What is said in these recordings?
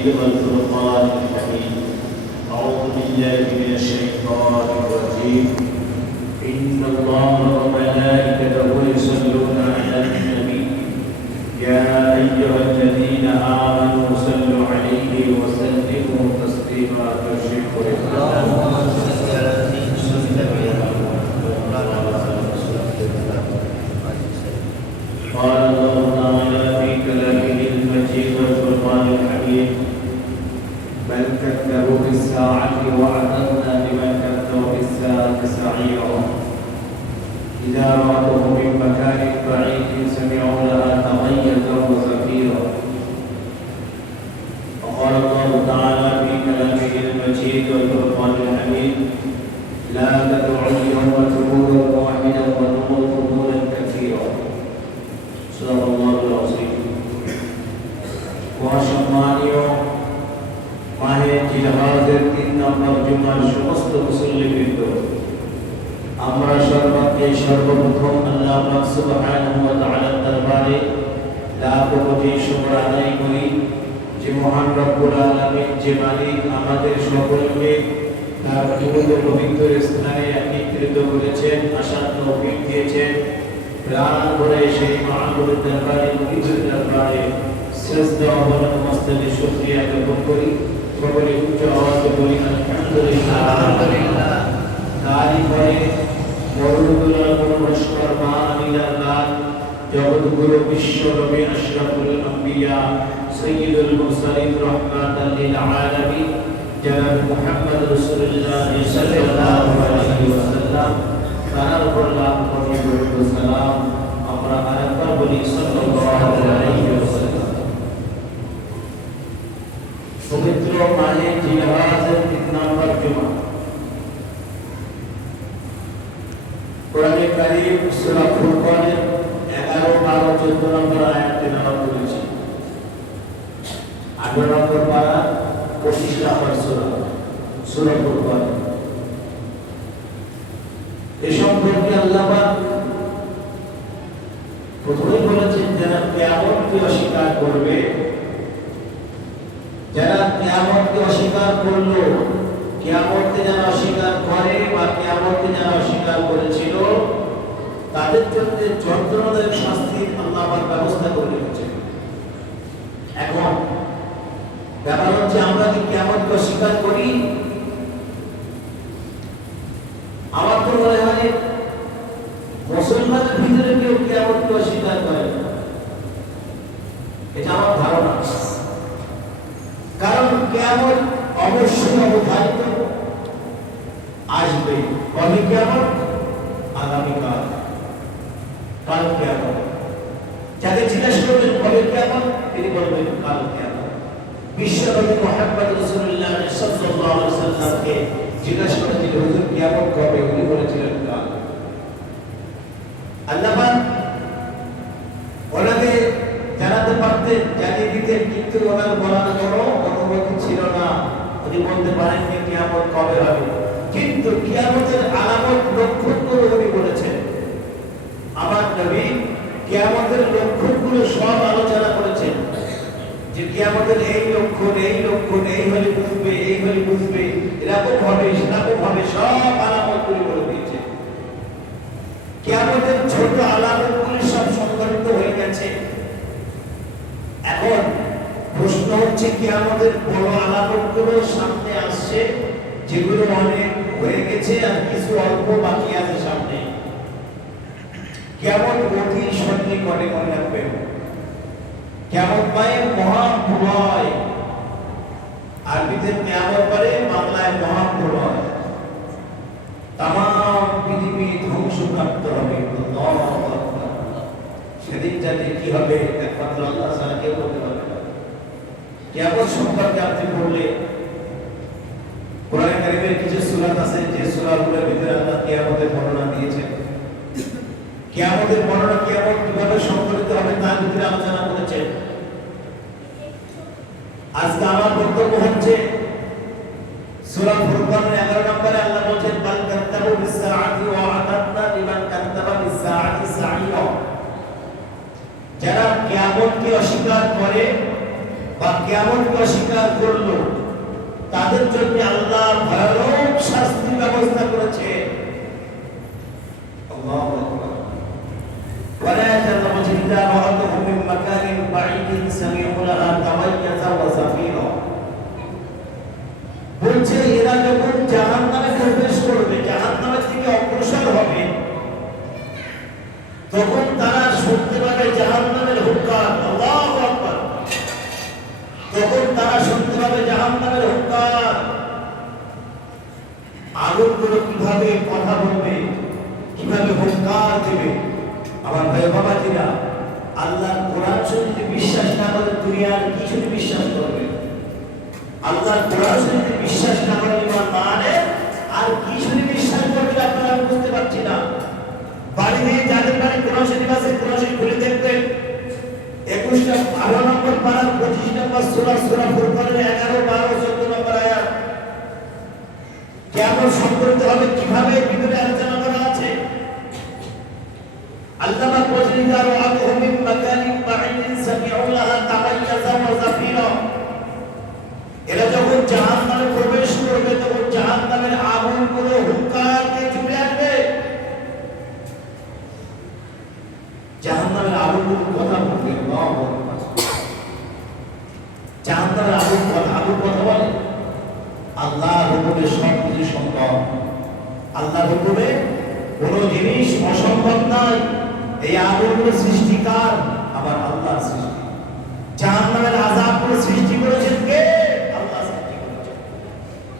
المجيد والفرقان الحميد. أعوذ بالله من الشيطان الرجيم. إن الله وملائكته يصلون على النبي يا أيها الذين آمنوا صلوا عليه وسلموا تسليما. قال الله تعالى في كلامه المجيد والفرقان الحميد: بل كذبوا بالساعة وأعتدنا لمن كذب بالساعة سعيرا إذا رأوه من مكان بعيد سمعوا لها تغيظا وزفيرا. وقال الله تعالى في كلامه المجيد والفرقان الحميد: لا تدعوا اليوم ثبورا واحدا وادعوا ثبورا كثيرا. صدق الله العظيم. সম্মানীয় মাহে জিলহজের 3 নম্বর জুমার সমস্ত মুসল্লিবৃন্দ, আমরা সর্বপ্রথম আল্লাহ পাক সুবহানাহু ওয়া তাআলার দরবারে লাখ কোটি শুকর আদায় করি যে মহান রব্বুল আলামিন, যে মালিক আমাদের সকলকে তার পবিত্র স্থানে একত্রিত করেছেন, আসার তৌফিক দিয়েছেন। প্রাণ ভরে সেই মাহবুবের দরবারে, পবিত্র দরবারে সেজদা অবনত মস্তকে শুকরিয়া জ্ঞাপন করি। সকলে উচ্চ আওয়াজে বলি আলহামদুলিল্লাহ। আলহামদুলিল্লাহ। তারই পরে মরুদুলার নমস্কার মানিলাল্লাহ জগৎগুরু বিশ্বনবী আশরাফুল আম্বিয়া সাইয়্যিদুল মুরসালিন রাহমাতাল লিল আলামিন জনাব মুহাম্মদ রাসূলুল্লাহ সাল্লাল্লাহু আলাইহি ওয়াসাল্লাম তার উপর লাখ কোটি সালাম। আমরা আরেকবার বলি সাল্লাল্লাহু আলাইহি ওয়াসাল্লাম। পবিত্র মাহে জিলহজের 3 নম্বর জুমা, কোরআনে কারীম সূরা ফুরকানের 11, 12, 14 নম্বর আয়াত তেলাওয়াত করেছি। 18 নম্বর পারা 25 নম্বর সূরা ফুরকান। এই সম্পর্কে আল্লাহ পাক প্রথমেই বলেছেন, যারা কিয়ামতকে অস্বীকার করবে, যারা কিয়ামতকে অস্বীকার করলো, কিয়ামতকে যারা অস্বীকার করে বা কিয়ামতকে যারা অস্বীকার করেছিল, তাদের জন্য যন্ত্রণাদায়ক শাস্তির আল্লাহ পাক ব্যবস্থা করে রেখেছেন। এখন ব্যাপার হচ্ছে, আমরা কি কিয়ামতকে অস্বীকার করি? আমার তো মনে হয় মুসলমানের ভিতরে কেউ কিয়ামতকে অস্বীকার করে না, এটা আমার ধারণা। কারণ কিয়ামত অবশ্যই অবধারিত, আসবে। কবে কিয়ামত? আগামীকাল, কাল কিয়ামত। যাকে জিজ্ঞাসা করবেন কবে কিয়ামত, তিনি বলবেন কাল কিয়ামত। বিশ্বনবী মুহাম্মদ রাসূলুল্লাহ সাল্লাল্লাহু আলাইহি ওয়াসাল্লামকে জিজ্ঞাসা করেছিল, হুজুর কিয়ামত কবে? উনি বলেছিলেন কাল। আল্লাহ পাক ওনাকে জানাতে পারতেন, জানিয়ে দিতেন, কিন্তু ওনার বলার কোনো অনুমতি ছিল না। উনি বলতে পারেননি কিয়ামত কবে হবে, কিন্তু কিয়ামতের আলামত লক্ষণগুলো উনি বলেছেন। আমার নবী কিয়ামতের লক্ষণগুলো সব আলোচনা করেছেন, যে কিয়ামতের এই লক্ষণ, এই লক্ষণ, এই হলে বুঝবে, এই হলে বুঝবে, এরকম হবে, সেরকম হবে, সব আলামতগুলো বলে দিয়েছে। কিয়ামতের ছোট আলামতগুলো সব সংগঠিত হয়ে গেছে। এখন প্রশ্ন হচ্ছে, কিয়ামতের বড় আলামতগুলো সামনে আসছে, যেগুলো অনেক হয়ে গেছে আর কিছু অল্প বাকি আছে সামনে। কিয়ামত অতি সন্নিকটে, মনে রাখবেন। কিয়ামত মানে মহাপ্রলয়, আরবিতে কিয়ামত মানে বাংলায় মহাপ্রলয়। তামাম পৃথিবী ধ্বংসপ্রাপ্ত হবে। আল্লাহু আকবার। সেদিন জানি কি হবে একমাত্র আল্লাহ ছাড়া কেউ বলতে পারবে না। কিয়ামত সম্পর্কে আপনি পড়লে কোরআনে কারীমের কিছু সূরা আছে, যে সূরাগুলোর ভিতরে আল্লাহ কিয়ামতের বর্ণনা দিয়েছেন। কিয়ামতের বর্ণনা, কিয়ামত কিভাবে সংঘটিত হবে তার ভিতরে আলোচনা করেছেন। আজকে আমার বক্তব্য হচ্ছে সূরা ফুরকানের 11 নম্বরে আল্লাহ বলেন, বাল কাযযাবু বিস-সাআতি ওয়া আ'তাদনা লিমান কাযযাবা বিস-সাআতি সাঈরা। যারা কিয়ামতকে অস্বীকার করে বা কিয়ামতকে অস্বীকার করলো তাদের জন্য আল্লাহ ভয়ানক শাস্তির ব্যবস্থা করেছে। আল্লাহু আকবার। ওয়ালা তাতামাজ্জা ইযা রাআতুহুম মিন মাকানিন বাঈদিন সামি'ু লাহা তাওয়াজ্জাযা ওয়া যাফীরা। বলছে এরা যখন জাহান্নামে প্রবেশ করবে, জাহান্নামের দিকে অগ্রসর হবে, তখন তারা শুনতে পাবে জাহান্নামের হুঙ্কার। আল্লাহু আকবার। তখন তারা শুনতে পাবে জাহান্নামের হুঙ্কার। আগুনগুলো কিভাবে কথা বলবে, কিভাবে হুঙ্কার দেবে। আমার ভাই বাবাজিরা, আল্লাহর কোরআন শরীফে বিশ্বাস না করে দুনিয়ার কিছু বিশ্বাস করবে। আল্লাহর কোরআন শরীফে বিশ্বাস না করে ইমান না আনে আর কিছু বিশ্বাস করবে আপনারা বুঝতে পারছি না। বাড়িতে যাদের বাড়ি কোরআন শরীফ আছে, কোরআন শরীফ খুলে দেখবেন 12 নম্বর পারা 25 নম্বর সূরা ফুরকানের 11, 12, 14 নম্বর আয়াত কেমন সম্পর্কিত হবে, কিভাবে ভিতরে আলোচনা করা আছে। আল্লাহ পাক বলেন ইযা রাআতুহুম মিন মাকানিন বাঈদিন সামি'ু লাহা তাওয়াজ্জাযা ওয়া যাফীরা। এরা যখন জাহান্নামে প্রবেশ করবে তখন জাহান্নামের আগুনগুলো হুঙ্কার দিয়ে ছুটে আসবে। জাহান্নামের আগুনগুলো কথা বলবে। আল্লাহু আকবার। জাহান্নামের আগুন কথা বলে। আল্লাহর হুকুমে সব কিছু সম্ভব। আল্লাহর হুকুমে কোনো জিনিস অসম্ভব নয়। এই আগুনগুলো সৃষ্টিকার আবার আল্লাহ সৃষ্টি। জাহান্নামের আযাবগুলো সৃষ্টি করেছেন কে? আল্লাহ সৃষ্টি করেছেন।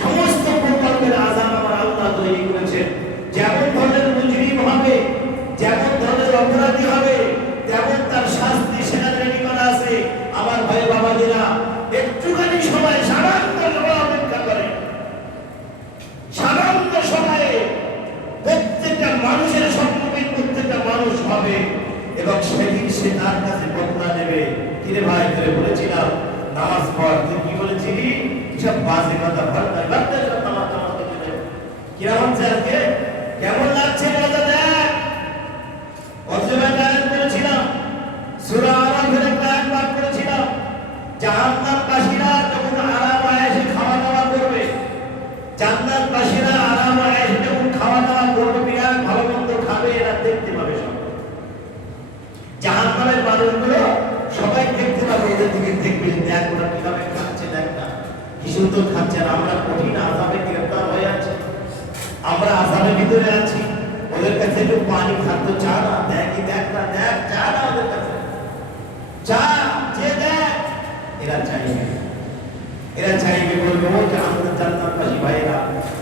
সমস্ত প্রকারের আযাব আমার আল্লাহ তৈরি করেছেন। যেমন ধরনের মুজরিম হবে, যেমন ধরনের অপরাধী হবে, তেমন তার শাস্তি সেটা রেডি করা আছে। আমার ভাই বাবাজিরা, একটুখানি সময়, সামান্য সময় অপেক্ষা করে। সামান্য সময়ে প্রত্যেকটা মানুষের সম্মুখীন প্রত্যেকটা মানুষ হবে এবং সেদিন সে তার কাছে বদলা নেবে। কিরে ভাই, তোরে বলেছিলাম নামাজ পড়, তুই কি বলেছিলি? সব বাজে কথা, ভালো নয়, বাড়তে সব নামাজ দেখে দেবে। কিরকম আজকে কেমন লাগছে মজা দেখ। অজবের আয়াত করেছিলাম, সূরা আরাফের একটা আয়াত পাঠ করেছিলাম। জাহান্নামবাসীরা যখন আরাম আয়েশে খাওয়া দাওয়া করবে, জান্নাতবাসীরা আরাম আয়েশে যখন খাওয়া দাওয়া করবে, বিরাট ভালো মন্দ খাবে, এরা দেখতে পাবে সব। জাহান্নামের মানুষগুলো সবাই দেখতে পাবে, ওদের দিকে দেখবে, দেখ ওরা কিভাবে খাচ্ছে, দেখ না কি সুন্দর খাচ্ছে। আর আমরা কঠিন আযাবে গ্রেফতার হয়ে আছি, আমরা আযাবের ভিতরে আছি। ওদের কাছে একটু পানি খাদ্য চা না, দেখ না, দেখ চা না ওদের কাছে, চা যে দেখ। এরা চাইবে বলবে, ও জান্নাতবাসী ভাইরা,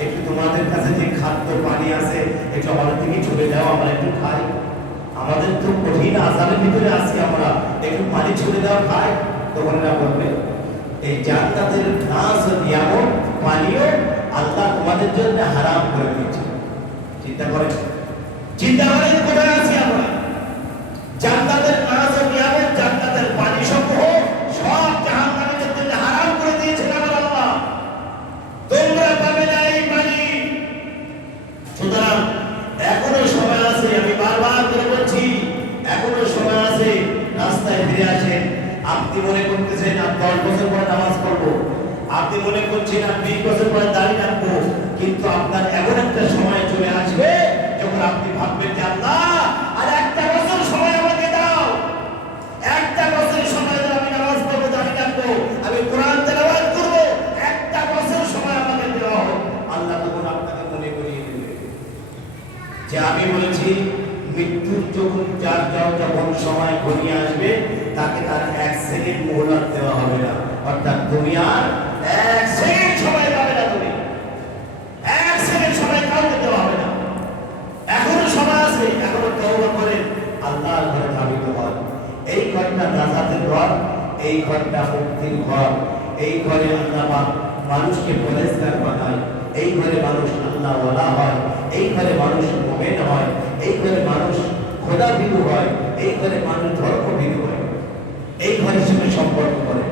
একটু তোমাদের কাছে যে খাদ্য পানি আছে একটু আমাদের থেকে ছুড়ে দাও, আমরা একটু খাই। আমাদের তো কঠিন আযাবের ভিতরে আছি, আমরা একটু পানি ছুড়ে দাও, খাই। তখন এরা বলবে, এই জান্নাতের নাজ নিয়ামত পানীয় আল্লাহ তোমাদের জন্য হারাম করে দিয়েছে। চিন্তা করেন কোথায় আছি আমরা। জান্নাতের নাজ নিয়ামত, জান্নাতের পানি সমূহ সব জাহান্নামীদের জন্য হারাম করে দিয়েছেন আমার আল্লাহ। তোমরা পাবে না এই পানি। সুতরাং এখনো সময় আছে, আমি বারবার করে বলছি, এখনো সময় আছে, রাস্তায় ফিরে আসেন। আপনি মনে করতেছেন আমি 10 বছর পরে নামাজ পড়বো, আপনি মনে করছেন আমি 20 বছর পরে দাঁড়িয়ে রাখবো, কিন্তু আপনার এমন একটা সময় চলে আসবে যখন আপনি ভাববেন যে আল্লাহ আর একটা বছর সময় আমাকে দাও, একটা বছর সময় দাও, আমি নামাজ পড়বো, দাঁড়িয়ে রাখবো, আমি কোরআন তেলাওয়াত করবো, একটা বছর সময় আমাকে দেওয়া হোক। আল্লাহ তখন আপনাকে মনে করিয়ে দেবে যে আমি বলেছি মৃত্যুর যখন সময় ঘনিয়ে আসবে তাকে তার 1 সেকেন্ড মোহলত দেওয়া হবে না। অর্থাৎ দুনিয়ার 1 সেকেন্ড সময় পাবে না, তুমি 1 সেকেন্ড সময় কাউকে দেওয়া হবে না। এখনো সময় আছে, এখনো তওবা করে আল্লাহর ঘরে ধাবিত হন। এই ঘরটা নাজাতের ঘর, এই ঘরটা মুক্তির ঘর। এই ঘরে আল্লাহ মানুষকে পরেজগার বানায়, এই ঘরে মানুষ আল্লাহ ওয়ালা হয়, এই ঘরে মানুষ মুমিন হয়, এই ঘরে মানুষ খোদা ভীরু হয়, এই ঘরে মানুষ ধর্ম ভীরু হয়, এই ঘরের সঙ্গে সম্পর্ক করে।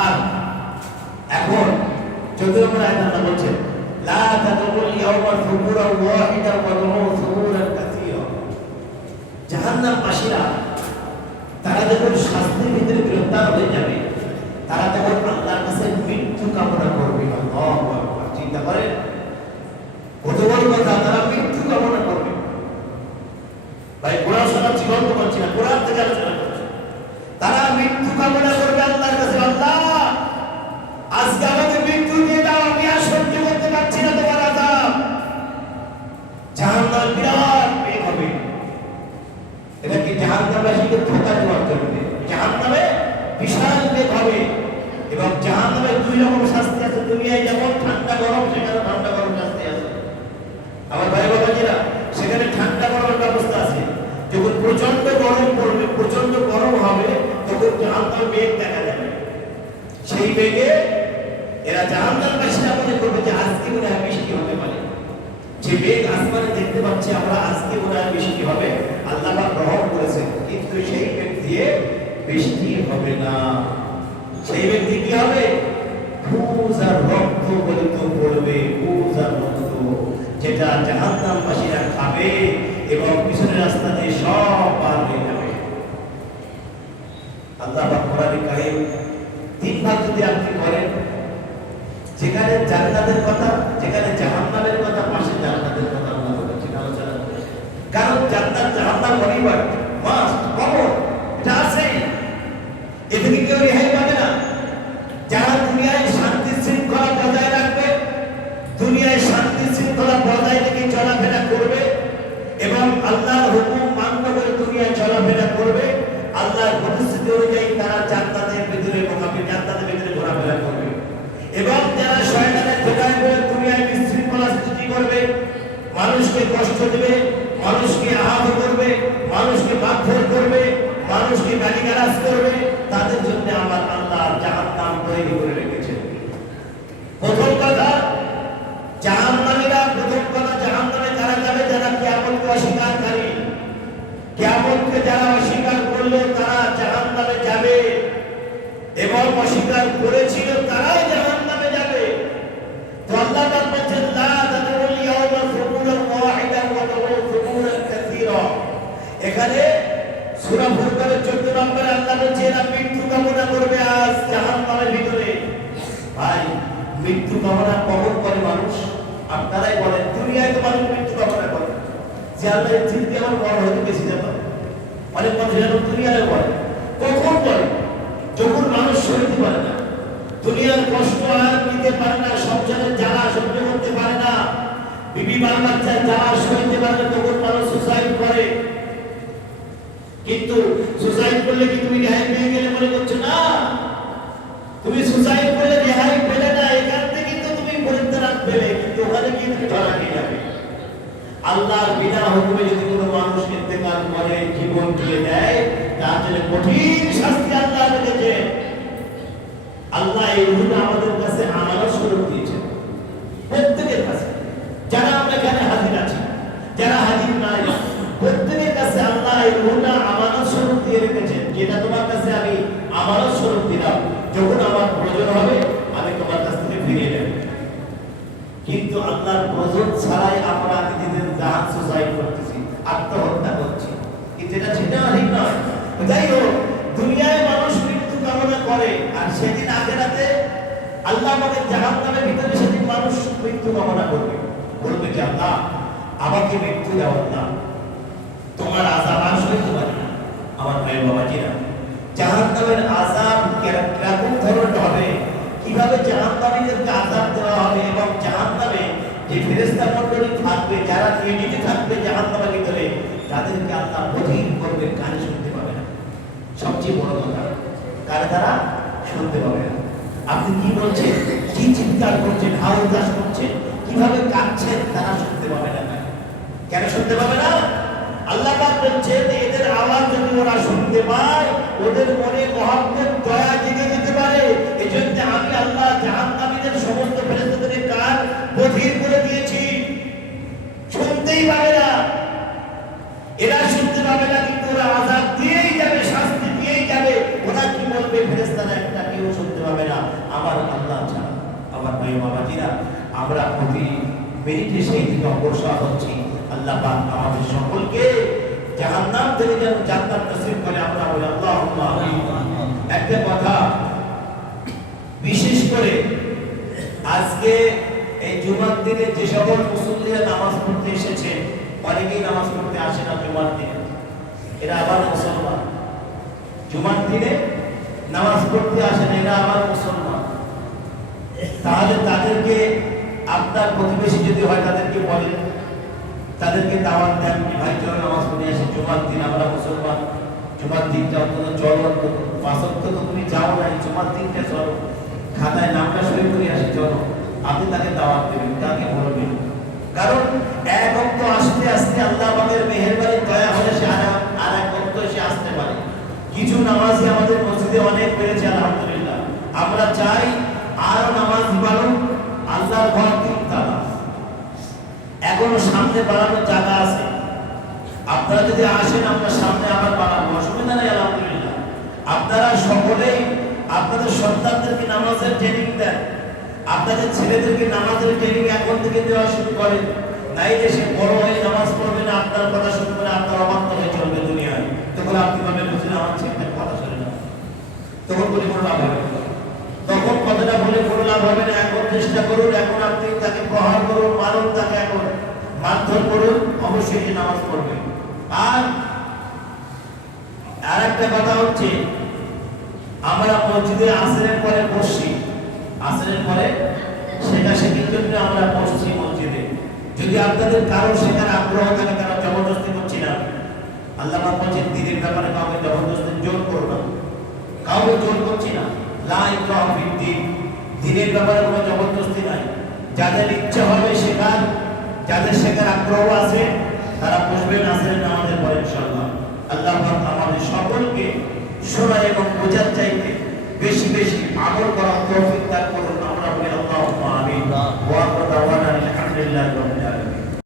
আর এখন যদি আমরা আল্লাহ বলছেন লা তাদুল ইয়াওমা সুবুরা ওয়াহিদা ওয়া দুউ সুবুরান কাসীরা। জাহান্নামবাসীরা তারা যখন শাস্তির ভিতরে গ্রেফতার হয়ে যাবে, বেগ হবে। এবং জাহান্নামে দুই রকম শাস্তি আছে, দুনিয়ায় যেমন ঠান্ডা গরম, সেখানে ঠান্ডা গরম শাস্তি আছে। আমার ভাই বাবাজিরা, সেখানে ঠান্ডা গরমের ব্যবস্থা আছে। যখন প্রচন্ড গরম পড়বে, প্রচন্ড গরম হবে, তখন জাহান্নামের বেগ দেখা যাবে। সেই বেগে এরা জাহান্নামবাসীরা মনে করবে যে আজকে মনে হয় বৃষ্টি হতে পারে। যে বেগ আসমানে দেখতে পাচ্ছি আমরা, আজকে মনে হয় বৃষ্টি হবে, আল্লাহ পাক রহম করেছেন, কিন্তু সেই বেগ দিয়ে বৃষ্টি হবে না। সেই ব্যক্তি কি হবে? পুজ আর রক্ত গলিত পড়বে, পুজ আর রক্ত, যেটা জাহান্নামবাসীরা খাবে এবং পিছনের রাস্তা দিয়ে সব পার হয়ে যাবে। আল্লাহ পাক কোরআনে কারীম তিন ভাগ যদি আপনি করেন, যেখানে জান্নাতের কথা, যেখানে জাহান্নামের কথা, পাশে জান্নাতের কথা আল্লাহ বলেছেন, আলোচনা করেছেন। কারণ জান্নাত জাহান্নাম পরিবার মাস্ট কমন, এটা আছেই, এ থেকে কেউ রেহাই পাবে না। যারা দুনিয়ায় শান্তি শৃঙ্খলা বজায় রাখবে, দুনিয়ায় শান্তি শৃঙ্খলা বজায় রেখে চলাফেরা করবে এবং আল্লাহর হুকুম মান্য করে দুনিয়ায় চলাফেরা করবে, আল্লাহর প্রতিশ্রুতি অনুযায়ী তারা জান্নাতের ভিতরে জান্নাতের ভিতরে ঘোরাফেরা করবে। এবং যারা শয়তানের ধোঁকায় পড়ে দুনিয়ায় বিশৃঙ্খলা সৃষ্টি করবে, মানুষকে কষ্ট দেবে, মানুষকে আহত করবে, মানুষকে মারধর করবে, মানুষকে গালিগালাজ করবে, তাদের জন্য আমার আল্লাহ জাহান্নাম তৈরি করে রেখেছেন। প্রথম কথা জাহান্নামীরা, প্রথম কথা জাহান্নামে যারা যাবে, যারা কিয়ামতকে অস্বীকারকারী, কিয়ামতকে যারা অস্বীকার করলো তারা জাহান্নামে যাবে, এবং অস্বীকার করেছিল তারাই জাহান্নামে যাবে। তো আল্লাহ পাক বলেন লা তাদউল ইয়াওমা সুবুরান ওয়াহিদান ওয়া তাদউ সুবুরান কাসীরা। এখানে সূরা ফুরকানের 14 নম্বরে আল্লাহ বলেছেন এরা মৃত্যু কামনা করবে আজ জাহান্নামের ভিতরে। ভাই, মৃত্যু কামনা কখন করে মানুষ? আপনারাই বলেন। দুনিয়ায় তো মানুষ মৃত্যু কামনা করে যে আল্লাহ চিন্তা আমার বড় হতে বেশি যেত, অনেক মানুষ যেন দুনিয়ায় বলে। কখন করে? যখন মানুষ সইতে পারে না, দুনিয়ার কষ্ট আর নিতে পারে না, সংসারের জ্বালা সহ্য করতে পারে না, বিবি বাল বাচ্চার জ্বালা সইতে পারে না, তখন মানুষ সুসাইড করে। কিন্তু সুসাইড করলে কি তুমি রেহাই পেয়ে গেলে মনে করছো? না, তুমি সুসাইড করলে রেহাই পেলে না, এখান থেকে তো তুমি পরিত্রাণ পেলে, কিন্তু ওখানে গিয়ে তুমি ধরা খেয়ে যাবে। আল্লাহর বিনা হুকুমে যদি কোনো মানুষ ইন্তেকাল করে, জীবন দিয়ে দেয়, তাহলে কঠিন শাস্তি আল্লাহ রেখেছে। আল্লাহ এই রুহটা আমাদের কাছে আমানত স্বরূপ দিয়েছেন, প্রত্যেকের কাছে। যারা আমরা এখানে হাজির আছি, যারা হাজির নাই, প্রত্যেকের কাছে আল্লাহ এই রুহটা আমানত স্বরূপ দিয়ে রেখেছেন, যেটা তোমার কাছে আমি আমানত স্বরূপ দিলাম, যখন আমার প্রয়োজন হবে আমি তোমার কাছ থেকে ফিরিয়ে নেব। কিন্তু আল্লাহর প্রয়োজন ছাড়াই আমরা নিজেদের জান সুসাইড করতেছি, আত্মহত্যা করছি, কিন্তু এটা সেটা ঠিক নয়। যাই হোক, দুনিয়ায় মানুষ মৃত্যু কামনা করে, আর সেদিন আখিরাতে আল্লাহ আমাদের জাহান্নামের ভিতরে সেদিন মানুষ মৃত্যু কামনা করবে, বলবে যে আল্লাহ আমাকে মৃত্যু দাও না, তোমার আযাব আর সইতে পারি না। আমার ভাই বাবাজিরা, জাহান্নামের আযাব কিরকম ধরনের হবে, কিভাবে জাহান্নামীদেরকে আযাব দেওয়া হবে, এবং জাহান্নামে যে ফেরেশতা মণ্ডলী থাকবে, যারা নিয়োজিত থাকবে জাহান্নামের ভিতরে, তাদেরকে আল্লাহ বধির করবে, কানে শুনতে পাবে না। সবচেয়ে বড় কথা, কানে তারা শুনতে পাবে না। আপনি কি বলছেন, কি চিৎকার করছেন, হাউদাস করছেন, কিভাবে কাঁদছেন, তারা শুনতে পাবে না। কেন শুনতে পাবে না? আল্লাহ পাক বলছেন এদের আওয়াজ যদি ওরা শুনতে পায়, ওদের মনে মহব্বত দয়া জেগে যেতে পারে। এজন্য আমি আল্লাহ জাহান্নামীদের সমস্ত ফেরেশতাদের কান বধির করে দিয়েছি, শুনতেই পাবে না। এরা শুনতে পাবে না, কিন্তু ওরা আযাব দিয়েই যাবে, শাস্তি দিয়েই যাবে। ওরা কি বলবে? ফেরেশতারা একটা কেউ শুনতে পাবে না, আমার আল্লাহ ছাড়া। আমার ভাই বাবাজিরা, আমরা প্রতি মিনিটে সেই দিকে অগ্রসর হচ্ছি। আল্লাহ পাক আমাদের সকলকে জাহান্নাম থেকে যেন জান্নাত নসিব করে, আমরা বলি আল্লাহুম্মা আমিন। একটা কথা বিশেষ করে আজকে এই জুমার দিনে যে সকল মুসল্লিরা নামাজ পড়তে এসেছে, অনেকেই নামাজ পড়তে আসে না জুমার দিনে, এরা আবার মুসলমান। জুমার দিনে নামাজ পড়তে আসে না, এরা আবার মুসলমান। তাহলে তাদেরকে আপনার প্রতিবেশী যদি হয়, তাদেরকে বলেন, তাদেরকে দাওয়াত দেন, ভাই চলো নামাজ পড়ে আসি, জুমার দিন আমরা মুসলমান। জুমার দিনটা অন্তত চলো, অন্তত 5 ওয়াক্ত তো তুমি যাও নাই, জুমার দিনটা চলো, খাতায় নামটা সই করে আসি চলো। আপনি তাকে দাওয়াত দেবেন, তাকে বলবেন, কারণ এক ওয়াক্ত আসতে আসতে আল্লাহ পাকের মেহেরবানি দয়া হলে সে আর এক ওয়াক্ত সে আসতে পারে। কিছু নামাজি আমাদের মসজিদে অনেক বেড়েছে আলহামদুলিল্লাহ। আমরা চাই আরো নামাজ বাড়ুক। আল্লাহর ঘর 3 তালা, এখনো সামনে বাড়ানোর জায়গা আছে। আপনারা যদি আসেন আমরা সামনে আবার বাড়াবো, অসুবিধা নেই আলহামদুলিল্লাহ। আপনারা সকলেই আপনাদের সন্তানদেরকে নামাজের ট্রেনিং দেন, আপনাদের ছেলেদেরকে নামাজের ট্রেনিং এখন থেকে দেওয়া শুরু করেন। নাইলে সে বড় হয়ে নামাজ পড়বে না, আপনার কথা শুনবে না, আপনার অবাধ্য হয়ে চলবে দুনিয়ায়। তখন আপনি ভাবেন বুঝলেন আমার ছেলেটার কথা শুনে না, তখন বলে কোনো লাভ হবে না। তখন কথাটা বলে কোনো লাভ হবে না। এখন চেষ্টা করুন, এখন আপনি তাকে প্রহার করুন, মারুন, তাকে এখন মারধর করুন, অবশ্যই সে নামাজ পড়বে। আর একটা কথা হচ্ছে, আমরা মসজিদে আসরের পরে বসছি, আসরের পরে শেখাশেখির জন্য আমরা বসছি মসজিদে। যদি আপনাদের কারো শেখার আগ্রহ থাকে, কারো জবরদস্তি করছি না। আল্লাহ পাক বলেন দ্বীনের ব্যাপারে কাউকে জবরদস্তি জোর করো না, কাউকে জোর করছি না। লা ইকরাহা ফিদ্দীন, দ্বীনের ব্যাপারে কোনো জবরদস্তি নাই। যাদের ইচ্ছা হবে শেখার, যাদের শেখার আগ্রহ আছে, তারা বসবেন আসরের নামাজের পরে ইনশাআল্লাহ। আল্লাহ পাক আমাদের সকলকে শোনা এবং বোঝার চাইতে বেশি বেশি আমল করার তৌফিক দান করুন। আমরা বলি আল্লাহুম্মা আমিন। ওয়া আখিরু দাওয়ানা আলহামদুলিল্লাহি।